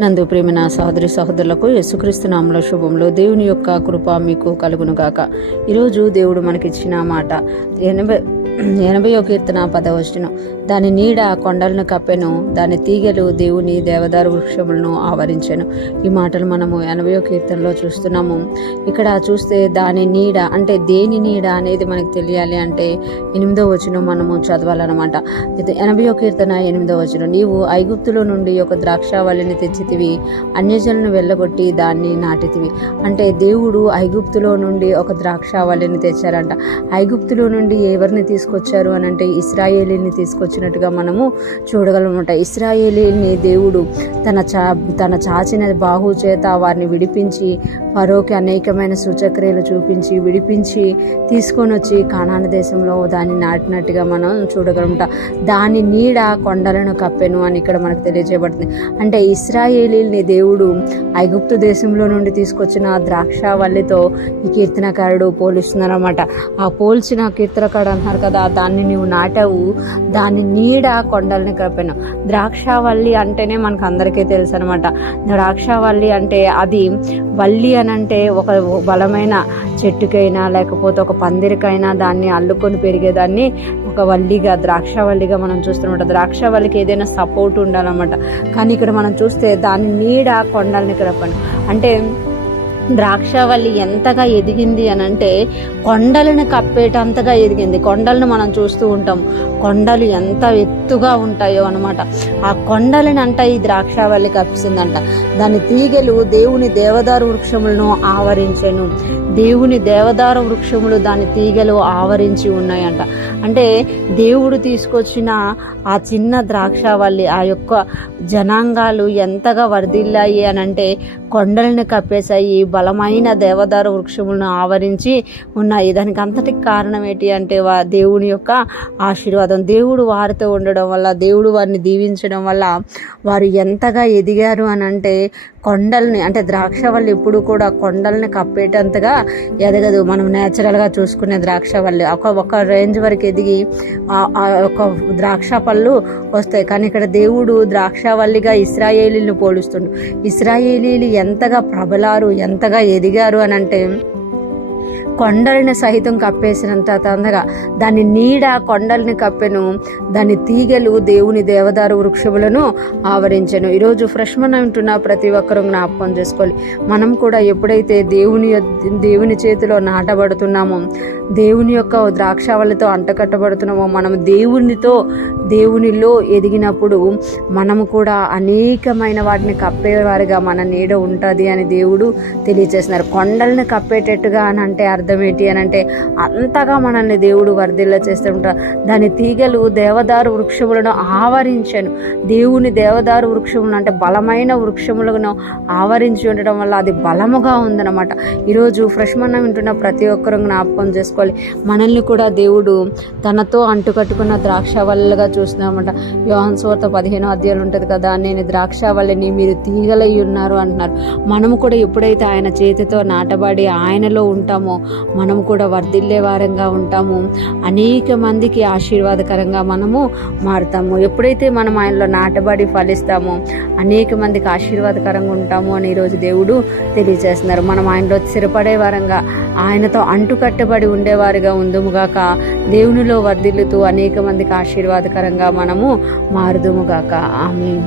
నందు ప్రేమైన సహోదరి సహోదరులకు యేసుక్రీస్తు నామములో శుభములు. దేవుని యొక్క కృప మీకు కలుగును గాక. ఈరోజు దేవుడు మనకిచ్చిన మాట 80వ కీర్తన 10వ వచనం. దాని నీడ కొండలను కప్పెను, దాని తీగలు దేవుని దేవదారు వృక్షములను ఆవరించెను. ఈ మాటలు మనము 80వ కీర్తనలో చూస్తున్నాము. ఇక్కడ చూస్తే దాని నీడ అంటే దేని నీడ అనేది మనకు తెలియాలి అంటే 8వ వచనం మనము చదవాలన్నమాట. 80వ కీర్తన 8వ వచనం. నీవు ఐగుప్తులో నుండి ఒక ద్రాక్షావల్లిని తెచ్చితివి, అన్యజనులను వెళ్ళగొట్టి దాన్ని నాటితివి. అంటే దేవుడు ఐగుప్తులో నుండి ఒక ద్రాక్షావల్లిని తెచ్చారంట. ఐగుప్తులో నుండి ఎవరిని తీసుకొచ్చారు అని అంటే ఇశ్రాయేలీని తీసుకొచ్చినట్టుగా మనము చూడగలమన్నమాట. ఇశ్రాయేలీని దేవుడు తన చాచిన బాహు చేత వారిని విడిపించి ఫరోకి అనేకమైన సూచక్రియలు చూపించి విడిపించి తీసుకొని వచ్చి కానాను దేశంలో దాన్ని నాటినట్టుగా మనం చూడగలమట. దాని నీడ కొండలను కప్పెను అని ఇక్కడ మనకు తెలియజేయబడుతుంది. అంటే ఇశ్రాయేలీని దేవుడు ఐగుప్తు దేశంలో నుండి తీసుకొచ్చిన ద్రాక్షావల్లితో ఈ కీర్తనకారుడు పోలిస్తున్నారన్నమాట. ఆ పోల్చిన కీర్తనకారుడు అంటున్నారు కదా, దాన్ని నువ్వు నాటావు, దాని నీడ కొండల్ని కప్పెను. ద్రాక్షావల్లి అంటేనే మనకు అందరికీ తెలుసు అనమాట. ద్రాక్షావల్లి అంటే అది వల్లి అని అంటే ఒక బలమైన చెట్టుకైనా లేకపోతే ఒక పందిరికైనా దాన్ని అల్లుకొని పెరిగేదాన్ని ఒక వల్లిగా ద్రాక్షావల్లిగా మనం చూస్తున్నమాట. ద్రాక్షావల్లికి ఏదైనా సపోర్ట్ ఉండాలన్నమాట. కానీ ఇక్కడ మనం చూస్తే దాని నీడ కొండల్ని కప్పెను. అంటే ద్రాక్షావల్లి ఎంతగా ఎదిగింది అని అంటే కొండలను కప్పేటంతగా ఎదిగింది. కొండలను మనం చూస్తూ ఉంటాం, కొండలు ఎంత ఎత్తుగా ఉంటాయో అనమాట. ఆ కొండలను అంట ఈ ద్రాక్షావల్లి కప్పిందంట. దాని తీగలు దేవుని దేవదారు వృక్షములను ఆవరించెను. దేవుని దేవదారు వృక్షములు దాని తీగలు ఆవరించి ఉన్నాయంట. అంటే దేవుడు తీసుకొచ్చిన ఆ చిన్న ద్రాక్షావల్లి ఆ యొక్క జనాంగాలు ఎంతగా వర్ధిల్లాయి అని అంటే కొండలను కప్పేశాయి, బలమైన దేవదారు వృక్షములను ఆవరించి ఉన్నాయి. దానికి అంతటికి కారణం ఏంటి అంటే దేవుని యొక్క ఆశీర్వాదం. దేవుడు వారితో ఉండడం వల్ల, దేవుడు వారిని దీవించడం వల్ల వారు ఎంతగా ఎదిగారు అని అంటే కొండల్ని అంటే ద్రాక్షవల్లి ఎప్పుడు కూడా కొండల్ని కప్పేటంతగా ఎదగదు. మనం నేచురల్గా చూసుకునే ద్రాక్షవల్లి ఒక రేంజ్ వరకు ఎదిగి ఒక ద్రాక్ష పళ్ళు వస్తాయి. కానీ ఇక్కడ దేవుడు ద్రాక్షవల్లిగా ఇశ్రాయేలీలను పోలుస్తుండు. ఇశ్రాయేలీలు ఎంతగా ప్రబలారు, ఎంతగా ఎదిగారు అని అంటే కొండల్ని సహితం కప్పేసినంత తొందరగా దాని నీడ కొండల్ని కప్పెను, దాని తీగలు దేవుని దేవదారు వృక్షములను ఆవరించెను. ఈరోజు ఫ్రెష్ మనం వింటున్న ప్రతి ఒక్కరూ జ్ఞాపకం చేసుకోవాలి. మనం కూడా ఎప్పుడైతే దేవుని చేతిలో నాటబడుతున్నామో, దేవుని యొక్క ద్రాక్షావళితో అంటకట్టబడుతున్నామో, మనం దేవునిలో ఎదిగినప్పుడు మనము కూడా అనేకమైన వాటిని కప్పేవారిగా మన నీడ ఉంటుంది అని దేవుడు తెలియజేస్తున్నారు. కొండల్ని కప్పేటట్టుగా అని అంటే అర్థం ఏంటి అని అంటే అంతగా మనల్ని దేవుడు వర్ధిల్ల చేస్తూ ఉంటారు. దాని తీగలు దేవదారు వృక్షములను ఆవరించాను. దేవుని దేవదారు వృక్షములు అంటే బలమైన వృక్షములను ఆవరించి ఉండడం వల్ల అది బలముగా ఉందన్నమాట. ఈరోజు ఫ్రెష్ మనం వింటున్న ప్రతి ఒక్కరూ జ్ఞాపకం చేసుకోవాలి. మనల్ని కూడా దేవుడు తనతో అంటుకట్టుకున్న ద్రాక్షావల్లిగా చూస్తున్నామన్నమాట. యోహాను సువార్త 15వ అధ్యాయం ఉంటుంది కదా, నేను ద్రాక్షావల్లిని, మీరు తీగలై ఉన్నారు అంటున్నారు. మనము కూడా ఎప్పుడైతే ఆయన చేతితో నాటబడి ఆయనలో ఉంటామో మనము కూడా వర్ధిల్లే వారంగా ఉంటాము. అనేక మందికి ఆశీర్వాదకరంగా మనము మారుతాము. ఎప్పుడైతే మనం ఆయనలో నాటబడి ఫలిస్తామో అనేక మందికి ఆశీర్వాదకరంగా ఉంటాము అని ఈరోజు దేవుడు తెలియజేస్తున్నారు. మనం ఆయనలో స్థిరపడే వారంగా, ఆయనతో అంటుకట్టబడి ఉండేవారుగా ఉందుముగాక. దేవునిలో వర్ధిల్లుతూ అనేక మందికి ఆశీర్వాదకరంగా మనము మారుదుముగాక. ఆమేన్.